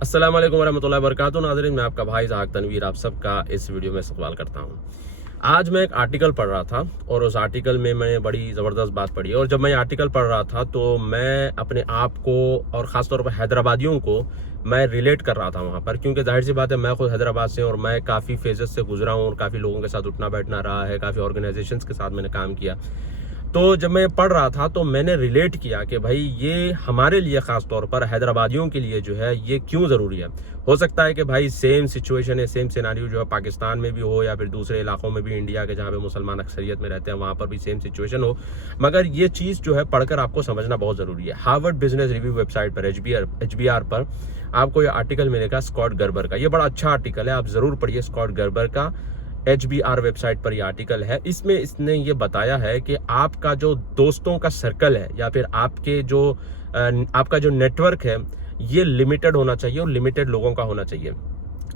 अस्सलाम वालेकुम वरहमतुल्लाहि वबरकातुहू। नाज़रीन, मैं आपका भाई ज़ाहक तनवीर आप सबका इस वीडियो में इस्तकबाल करता हूँ। आज मैं एक आर्टिकल पढ़ रहा था और उस आर्टिकल में मैंने बड़ी ज़बरदस्त बात पढ़ी। और जब मैं ये आर्टिकल पढ़ रहा था तो मैं अपने आप को और ख़ासतौर पर हैदराबादियों को मैं रिलेट कर रहा था वहाँ पर, क्योंकि जाहिर सी बात है मैं खुद हैदराबाद से और मैं काफ़ी फेजेस से गुजरा हूँ और काफ़ी लोगों के साथ उठना बैठना रहा है, काफ़ी ऑर्गेनाइजेशंस के साथ मैंने काम किया। तो जब मैं पढ़ रहा था तो मैंने रिलेट किया कि भाई ये हमारे लिए ख़ास तौर पर हैदराबादियों के लिए जो है ये क्यों ज़रूरी है। हो सकता है कि भाई सेम सिचुएशन है, सेम सिनेरियो जो है पाकिस्तान में भी हो या फिर दूसरे इलाकों में भी, इंडिया के जहाँ पे मुसलमान अक्सरियत में रहते हैं वहाँ पर भी सेम सिचुएशन हो, मगर ये चीज़ जो है पढ़कर आपको समझना बहुत ज़रूरी है। हार्वर्ड बिजनेस रिव्यू वेबसाइट पर HBR पर आपको ये आर्टिकल मिलेगा स्कॉट गर्बर का। ये बड़ा अच्छा आर्टिकल है, आप ज़रूर पढ़िए। स्कॉट गर्बर का HBR वेबसाइट पर यह आर्टिकल है। इसमें इसने ये बताया है कि आपका जो दोस्तों का सर्कल है या फिर आपका जो नेटवर्क है ये लिमिटेड होना चाहिए और लिमिटेड लोगों का होना चाहिए।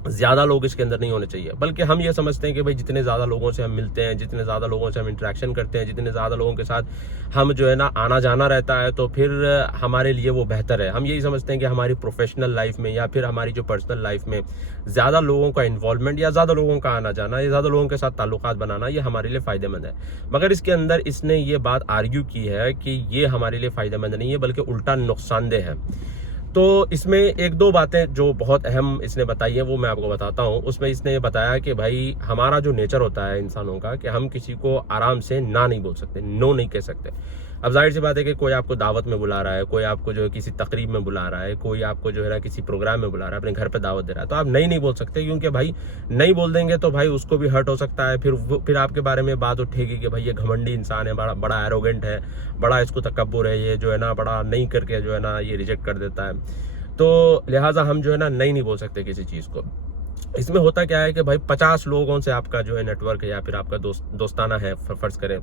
ज़्यादा लोग इसके अंदर नहीं होने चाहिए, बल्कि हम ये समझते हैं कि भाई जितने ज़्यादा लोगों से हम मिलते हैं, जितने ज़्यादा लोगों से हम इंटरेक्शन करते हैं, जितने ज़्यादा लोगों के साथ हम जो है ना आना जाना रहता है तो फिर हमारे लिए वो बेहतर है। हम यही समझते हैं कि हमारी प्रोफेशनल लाइफ में या फिर हमारी जो पर्सनल लाइफ में ज़्यादा लोगों का इन्वॉल्वमेंट या ज़्यादा लोगों का आना जाना या ज़्यादा लोगों के साथ ताल्लुकात बनाना ये हमारे लिए फ़ायदेमंद है। मगर इसके अंदर इसने ये बात आर्ग्यू की है कि ये हमारे लिए फ़ायदेमंद नहीं है बल्कि उल्टा नुकसानदेह है। तो इसमें एक दो बातें जो बहुत अहम इसने बताई है वो मैं आपको बताता हूँ। उसमें इसने ये बताया कि भाई हमारा जो नेचर होता है इंसानों का कि हम किसी को आराम से ना नहीं बोल सकते, नो नहीं कह सकते। अब जाहिर सी बात है कि कोई आपको दावत में बुला रहा है, कोई आपको जो है किसी तकरीब में बुला रहा है, कोई आपको जो है ना किसी प्रोग्राम में बुला रहा है, अपने घर पे दावत दे रहा है, तो आप नहीं बोल सकते, क्योंकि भाई नहीं बोल देंगे तो भाई उसको भी हर्ट हो सकता है। फिर आपके बारे में बात उठेगी कि भाई ये घमंडी इंसान है, बड़ा बड़ा एरोगेंट है, बड़ा इसको तकब्बुर है, ये जो है ना बड़ा नहीं करके जो है ना ये रिजेक्ट कर देता है। तो लिहाजा हम जो है ना नहीं बोल सकते किसी चीज़ को। इसमें होता क्या है कि भाई 50 लोगों से आपका जो है नेटवर्क है या फिर आपका दोस्ताना है, फर्ज करें।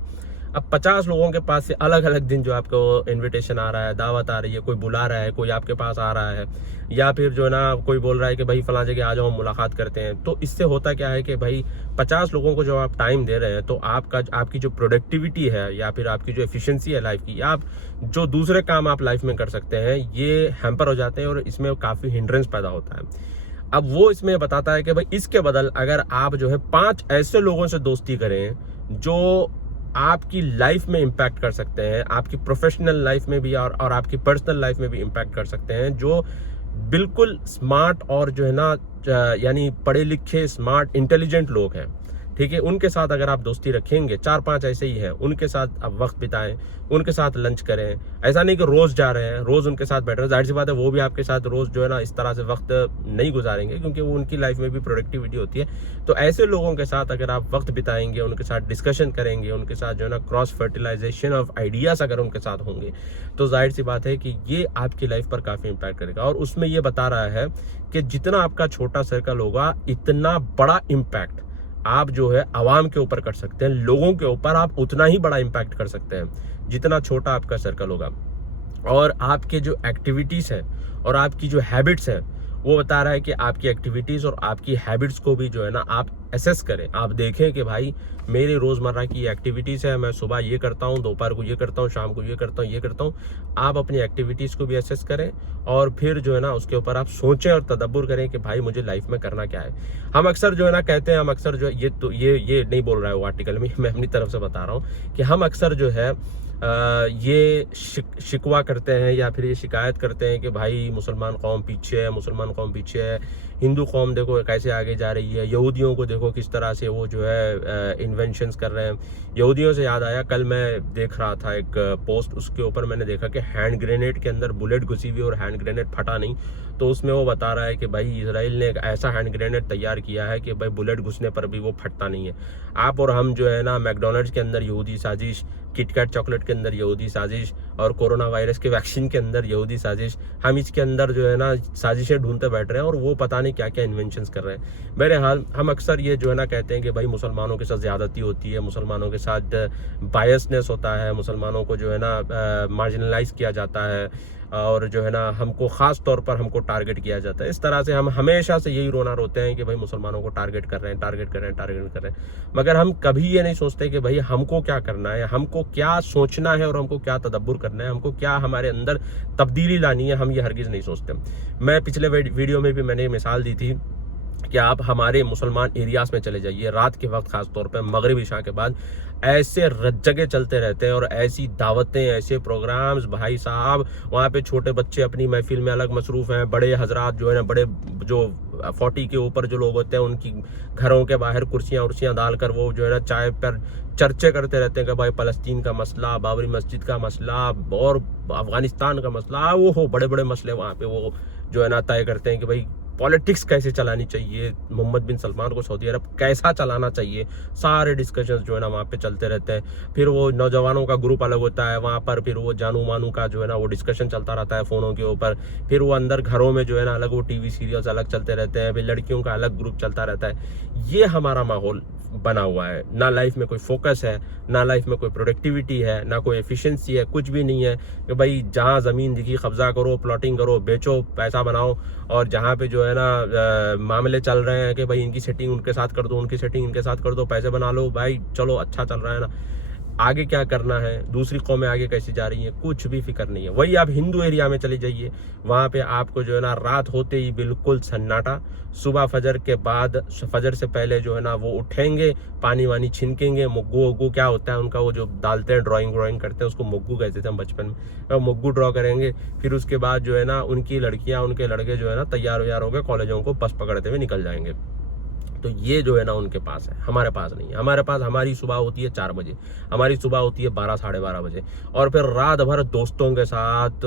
अब 50 लोगों के पास से अलग अलग दिन जो आपको इनविटेशन आ रहा है, दावत आ रही है, कोई बुला रहा है, कोई आपके पास आ रहा है, या फिर जो है ना कोई बोल रहा है कि भाई फलां जगह आ जाओ, हम मुलाकात करते हैं। तो इससे होता क्या है कि भाई 50 लोगों को जो आप टाइम दे रहे हैं तो आपकी जो प्रोडक्टिविटी है या फिर आपकी जो एफिशिएंसी है लाइफ की, या आप जो दूसरे काम आप लाइफ में कर सकते हैं, ये हैम्पर हो जाते हैं और इसमें काफ़ी हिंड्रेंस पैदा होता है। अब वो इसमें बताता है कि भाई इसके बदल अगर आप जो है 5 ऐसे लोगों से दोस्ती करें जो आपकी लाइफ में इम्पैक्ट कर सकते हैं, आपकी प्रोफेशनल लाइफ में भी और आपकी पर्सनल लाइफ में भी इम्पैक्ट कर सकते हैं, जो बिल्कुल स्मार्ट और जो है ना यानी पढ़े लिखे स्मार्ट इंटेलिजेंट लोग हैं, ठीक है। उनके साथ अगर आप दोस्ती रखेंगे, 4-5 ऐसे ही हैं, उनके साथ आप वक्त बिताएं, उनके साथ लंच करें। ऐसा नहीं कि रोज़ जा रहे हैं, रोज़ उनके साथ बैठ रहे हैं, जाहिर सी बात है वो भी आपके साथ रोज़ जो है ना इस तरह से वक्त नहीं गुजारेंगे, क्योंकि वो उनकी लाइफ में भी प्रोडक्टिविटी होती है। तो ऐसे लोगों के साथ अगर आप वक्त बिताएंगे, उनके साथ डिस्कशन करेंगे, उनके साथ जो है ना क्रॉस फर्टिलाइजेशन ऑफ आइडियाज़ अगर उनके साथ होंगे, तो जाहिर सी बात है कि ये आपकी लाइफ पर काफ़ी इम्पैक्ट करेगा। और उसमें ये बता रहा है कि जितना आपका छोटा सर्कल होगा इतना बड़ा इम्पैक्ट आप जो है आवाम के ऊपर कर सकते हैं, लोगों के ऊपर आप उतना ही बड़ा इम्पैक्ट कर सकते हैं जितना छोटा आपका सर्कल होगा। और आपके जो एक्टिविटीज़ हैं और आपकी जो हैबिट्स हैं, वो बता रहा है कि आपकी एक्टिविटीज़ और आपकी हैबिट्स को भी जो है ना आप असेस करें, आप देखें कि भाई मेरी रोज़मर्रा की एक्टिविटीज़ है, मैं सुबह ये करता हूँ, दोपहर को ये करता हूँ, शाम को ये करता हूँ, ये करता हूँ। आप अपनी एक्टिविटीज़ को भी असेस करें और फिर जो है ना उसके ऊपर आप सोचें और तदब्बुर करें कि भाई मुझे लाइफ में करना क्या है। हम अक्सर जो है ना कहते हैं, हम अक्सर जो है ये नहीं बोल रहा है वो आर्टिकल में, मैं अपनी तरफ से बता रहा हूँ कि हम अक्सर जो है ये शिकवा करते हैं या फिर ये शिकायत करते हैं कि भाई मुसलमान कौम पीछे है, मुसलमान कौम पीछे है, हिंदू कौम देखो कैसे आगे जा रही है, यहूदियों को देखो किस तरह से वो जो है इन्वेंशंस कर रहे हैं। यहूदियों से याद आया, कल मैं देख रहा था एक पोस्ट, उसके ऊपर मैंने देखा कि हैंड ग्रेनेड के अंदर बुलेट घुसी हुई और हैंड ग्रेनेड फटा नहीं। तो उसमें वो बता रहा है कि भाई इसराइल ने एक ऐसा हैंड ग्रेनेड तैयार किया है कि भाई बुलेट घुसने पर भी वो फटता नहीं है। आप और हम जो है ना मैकडोनल्ड्स के अंदर यहूदी साजिश, किटकैट चॉकलेट के अंदर यहूदी साजिश और कोरोना वायरस के वैक्सीन के अंदर यहूदी साजिश, हम इसके अंदर जो है ना साजिशें ढूंढते बैठ रहे हैं और वो पता नहीं क्या क्या इन्वेंशंस कर रहे हैं। बहरहाल हम अक्सर ये जो है ना कहते हैं कि भाई मुसलमानों के साथ ज़्यादती होती है, मुसलमानों के साथ बायसनेस होता है, मुसलमानों को जो है ना मार्जिनलाइज किया जाता है। और जो है ना हमको ख़ास तौर पर हमको टारगेट किया जाता है। इस तरह से हम हमेशा से यही रोना रोते हैं कि भाई मुसलमानों को टारगेट कर रहे हैं, टारगेट कर रहे हैं, टारगेट कर रहे हैं, मगर हम कभी ये नहीं सोचते कि भाई हमको क्या करना है, हमको क्या सोचना है और हमको क्या तदब्बुर करना है, हमको क्या हमारे अंदर तब्दीली लानी है, हम ये हरगिज़ नहीं सोचते। मैं पिछले वीडियो में भी मैंने मिसाल दी थी कि आप हमारे मुसलमान एरियाज़ में चले जाइए, रात के वक्त ख़ास तौर पे मगरिब इशा के बाद ऐसे जगह चलते रहते हैं और ऐसी दावतें, ऐसे प्रोग्राम्स, भाई साहब वहाँ पे छोटे बच्चे अपनी महफिल में अलग मसरूफ़ हैं, बड़े हजरात जो है ना, बड़े जो 40 के ऊपर जो लोग होते हैं उनकी घरों के बाहर कुर्सियाँ उर्सियाँ डालकर वो जो है ना चाय पर चर्चे करते रहते हैं कि भाई फ़लस्तीन का मसला, बाबरी मस्जिद का मसला और अफ़गानिस्तान का मसला, वो हो बड़े बड़े मसले वहाँ पे वो जो है ना तय करते हैं कि भाई पॉलिटिक्स कैसे चलानी चाहिए, मोहम्मद बिन सलमान को सऊदी अरब कैसा चलाना चाहिए, सारे डिस्कशंस जो है ना वहाँ पे चलते रहते हैं। फिर वो नौजवानों का ग्रुप अलग होता है वहाँ पर, फिर वो जानू मानू का जो है ना वो डिस्कशन चलता रहता है फ़ोनों के ऊपर, फिर वो अंदर घरों में जो है ना अलग वो टीवी सीरियल्स अलग चलते रहते हैं, फिर लड़कियों का अलग ग्रुप चलता रहता है। ये हमारा माहौल बना हुआ है, ना लाइफ में कोई फोकस है, ना लाइफ में कोई प्रोडक्टिविटी है, ना कोई एफिशिएंसी है, कुछ भी नहीं है कि भाई जहाँ ज़मीन दिखी कब्जा करो, प्लॉटिंग करो, बेचो, पैसा बनाओ, और जहाँ पे जो है ना मामले चल रहे हैं कि भाई इनकी सेटिंग उनके साथ कर दो, उनकी सेटिंग इनके साथ कर दो, पैसे बना लो, भाई चलो अच्छा चल रहा है ना, आगे क्या करना है, दूसरी कौमें आगे कैसी जा रही हैं, कुछ भी फिक्र नहीं है। वही आप हिंदू एरिया में चले जाइए, वहाँ पे आपको जो है ना रात होते ही बिल्कुल सन्नाटा, सुबह फजर के बाद, फजर से पहले जो है ना वो उठेंगे, पानी वानी छिनकेंगे, मुग्गू वग्गू क्या होता है उनका वो जो डालते हैं, ड्राइंग करते हैं, उसको मुग्गू कहते थे हम बचपन में, मुग्गू ड्रॉ करेंगे। फिर उसके बाद जो है ना उनकी लड़कियाँ उनके लड़के जो है ना तैयार व्यार होकर कॉलेजों को बस पकड़ते हुए निकल जाएंगे। तो ये जो है ना उनके पास है, हमारे पास नहीं है। हमारे पास हमारी सुबह होती है 4 बजे, हमारी सुबह होती है 12 साढ़े 12 बजे, और फिर रात भर दोस्तों के साथ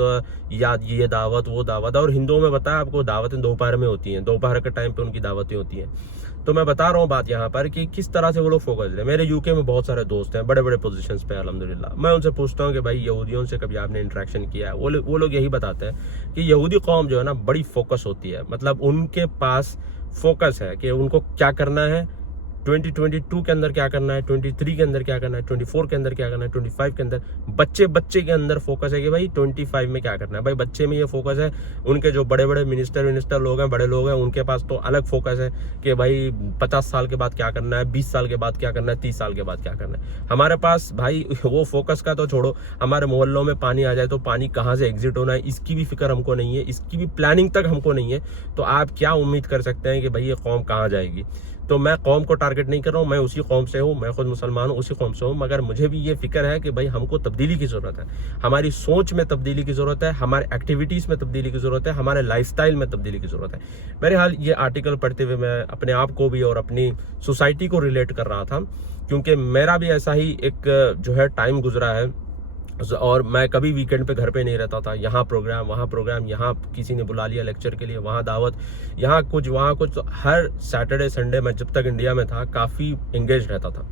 या ये दावत वो दावत। और हिंदुओं में बताया आपको दावतें दोपहर में होती हैं, दोपहर के टाइम पे उनकी दावतें होती हैं। तो मैं बता रहा हूँ बात यहाँ पर कि किस तरह से वो लोग फोकस है। मेरे यूके में बहुत सारे दोस्त हैं, बड़े बड़े पोजीशंस पे अल्हम्दुलिल्लाह। मैं उनसे पूछता हूँ कि भाई यहूदियों से कभी आपने इंटरेक्शन किया है? वो लोग यही बताते हैं कि यहूदी कौम जो है ना बड़ी फोकस होती है, मतलब उनके पास फोकस है कि उनको क्या करना है, 2022 के अंदर क्या करना है, 23 के अंदर क्या करना है, 24 के अंदर क्या करना है, 25 के अंदर। बच्चे के अंदर फोकस है कि भाई 25 में क्या करना है। भाई बच्चे में ये फोकस है। उनके जो बड़े बड़े मिनिस्टर लोग हैं, बड़े लोग हैं, उनके पास तो अलग फोकस है कि भाई 50 साल के बाद क्या करना है, 20 साल के बाद क्या करना है, 30 साल के बाद क्या करना है। हमारे पास भाई वो फोकस का तो छोड़ो, हमारे मोहल्लों में पानी आ जाए तो पानी कहाँ से एग्जिट होना है इसकी भी फिक्र हमको नहीं है, इसकी भी प्लानिंग तक हमको नहीं है। तो आप क्या उम्मीद कर सकते हैं कि भाई ये कौम कहाँ जाएगी। तो मैं कौम को टारगेट नहीं कर रहा हूँ, मैं उसी कौम से हूँ, मैं खुद मुसलमान हूँ, उसी कौम से हूँ, मगर मुझे भी ये फिक्र है कि भाई हमको तब्दीली की ज़रूरत है, हमारी सोच में तब्दीली की ज़रूरत है, हमारे एक्टिविटीज़ में तब्दीली की ज़रूरत है, हमारे लाइफस्टाइल में तब्दीली की ज़रूरत है। बहरहाल ये आर्टिकल पढ़ते हुए मैं अपने आप को भी और अपनी सोसाइटी को रिलेट कर रहा था, क्योंकि मेरा भी ऐसा ही एक जो है टाइम गुजरा है, और मैं कभी वीकेंड पे घर पे नहीं रहता था। यहाँ प्रोग्राम, वहाँ प्रोग्राम, यहाँ किसी ने बुला लिया लेक्चर के लिए, वहाँ दावत, यहाँ कुछ वहाँ कुछ। तो हर सैटरडे संडे मैं जब तक इंडिया में था काफ़ी इंगेज रहता था।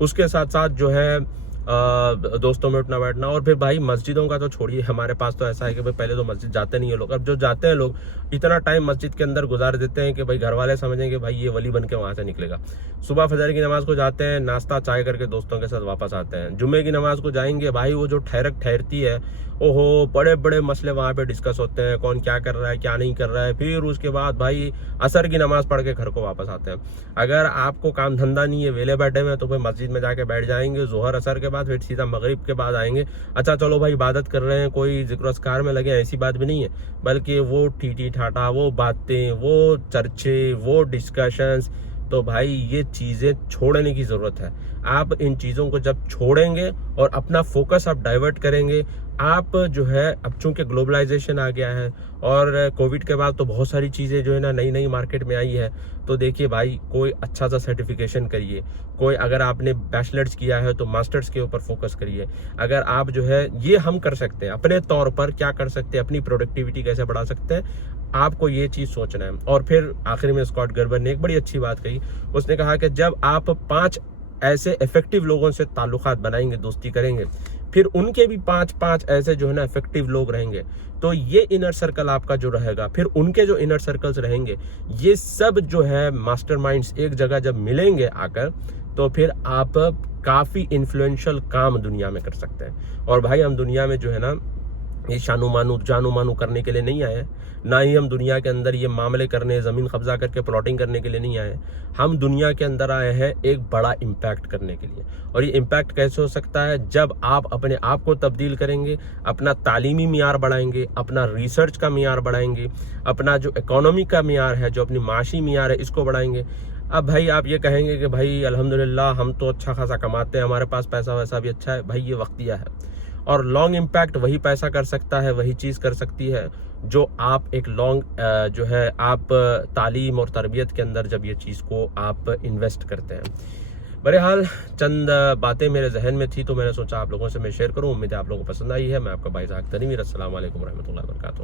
उसके साथ साथ जो है दोस्तों में उठना बैठना। और फिर भाई मस्जिदों का तो छोड़िए, हमारे पास तो ऐसा है कि भाई पहले तो मस्जिद जाते नहीं है लोग, अब जो जाते हैं लोग इतना टाइम मस्जिद के अंदर गुजार देते हैं कि भाई घर वाले समझें कि भाई ये वली बन के वहाँ से निकलेगा। सुबह फजर की नमाज को जाते हैं, नाश्ता चाय करके दोस्तों के साथ वापस आते हैं। जुम्मे की नमाज को जाएंगे, भाई वो जो ठहरती है, ओहो बड़े बड़े मसले वहाँ पे डिस्कस होते हैं, कौन क्या कर रहा है क्या नहीं कर रहा है। फिर उसके बाद भाई असर की नमाज पढ़ के घर को वापस आते हैं। अगर आपको काम धंधा नहीं है, वेले बैठे हुए, तो भाई मस्जिद में जाके बैठ जाएंगे, जोहर असर के बाद, फिर सीधा मगरिब के बाद आएंगे। अच्छा चलो भाई इबादत कर रहे हैं, कोई जिक्र अस्कार में लगे, ऐसी बात भी नहीं है, बल्कि वो टीटी ठाटा, वो बातें, वो चर्चे, वो डिस्कशंस। तो भाई ये चीज़ें छोड़ने की ज़रूरत है। आप इन चीज़ों को जब छोड़ेंगे और अपना फोकस आप डाइवर्ट करेंगे, आप जो है, अब चूंकि ग्लोबलाइजेशन आ गया है और कोविड के बाद तो बहुत सारी चीज़ें जो है ना नई नई मार्केट में आई है। तो देखिए भाई, कोई अच्छा सा सर्टिफिकेशन करिए, कोई अगर आपने बैचलर्स किया है तो मास्टर्स के ऊपर फोकस करिए। अगर आप जो है, ये हम कर सकते हैं अपने तौर पर, क्या कर सकते हैं, अपनी प्रोडक्टिविटी कैसे बढ़ा सकते हैं, आपको ये चीज़ सोचना है। और फिर आखिर में स्कॉट गर्बर ने एक बड़ी अच्छी बात कही। उसने कहा कि जब आप 5 ऐसे इफेक्टिव लोगों से ताल्लुकात बनाएंगे, दोस्ती करेंगे, फिर उनके भी 5 ऐसे जो है ना इफेक्टिव लोग रहेंगे, तो ये इनर सर्कल आपका जो रहेगा, फिर उनके जो इनर सर्कल्स रहेंगे, ये सब जो है मास्टरमाइंड्स एक जगह जब मिलेंगे आकर, तो फिर आप काफ़ी इन्फ्लुएंशियल काम दुनिया में कर सकते हैं। और भाई हम दुनिया में जो है ना ये शानू मानू जानू मानू करने के लिए नहीं आए हैं, ना ही हम दुनिया के अंदर ये मामले करने, ज़मीन कब्जा करके प्लॉटिंग करने के लिए नहीं आए हैं। हम दुनिया के अंदर आए हैं एक बड़ा इम्पैक्ट करने के लिए। और ये इम्पैक्ट कैसे हो सकता है? जब आप अपने आप को तब्दील करेंगे, अपना तालीमी मियार बढ़ाएंगे, अपना रिसर्च का मियार बढ़ाएंगे, अपना जो इकोनॉमी का मियार है, जो अपनी माशी मियार है, इसको बढ़ाएंगे। अब भाई आप ये कहेंगे कि भाई अल्हम्दुलिल्लाह हम तो अच्छा खासा कमाते हैं, हमारे पास पैसा वैसा भी अच्छा है। भाई ये वक्तिया है, और लॉन्ग इम्पैक्ट वही पैसा कर सकता है, वही चीज़ कर सकती है जो आप एक लॉन्ग जो है आप तालीम और तरबियत के अंदर जब ये चीज़ को आप इन्वेस्ट करते हैं। बहरहाल चंद बातें मेरे जहन में थी तो मैंने सोचा आप लोगों से मैं शेयर करूं। उम्मीद है आप लोगों को पसंद आई है। मैं आपका भाई ज़ाहिद तनवीर। अस्सलाम वालेकुम रहमतुल्लाहि व बरकातुहू।